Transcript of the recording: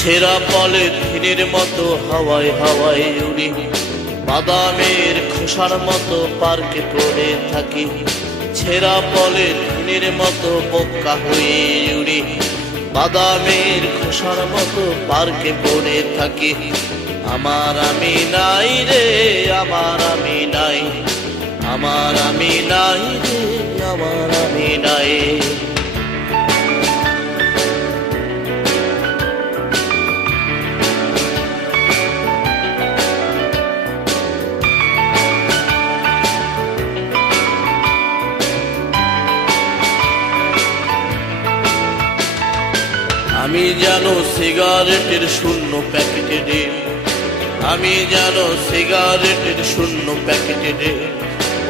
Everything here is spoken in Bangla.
ছেঁড়া পলের ধিনের মতো হাওয়ায় হাওয়ায় উড়ি, বাদামের খোসার মতো পার্কে পড়ে থাকি। ছেঁড়া পলের ধিনের মতো বোকা হয়ে উড়ি, বাদামের খোসার মতো পার্কে পড়ে থাকি। আমার আমি নাই রে, আমার আমি নাই, আমার আমি নাই রে, আমার আমি নাই। আমি যেন সিগারেটের শূন্য প্যাকেটে রে, আমি যেন সিগারেটের শূন্য প্যাকেটে রে।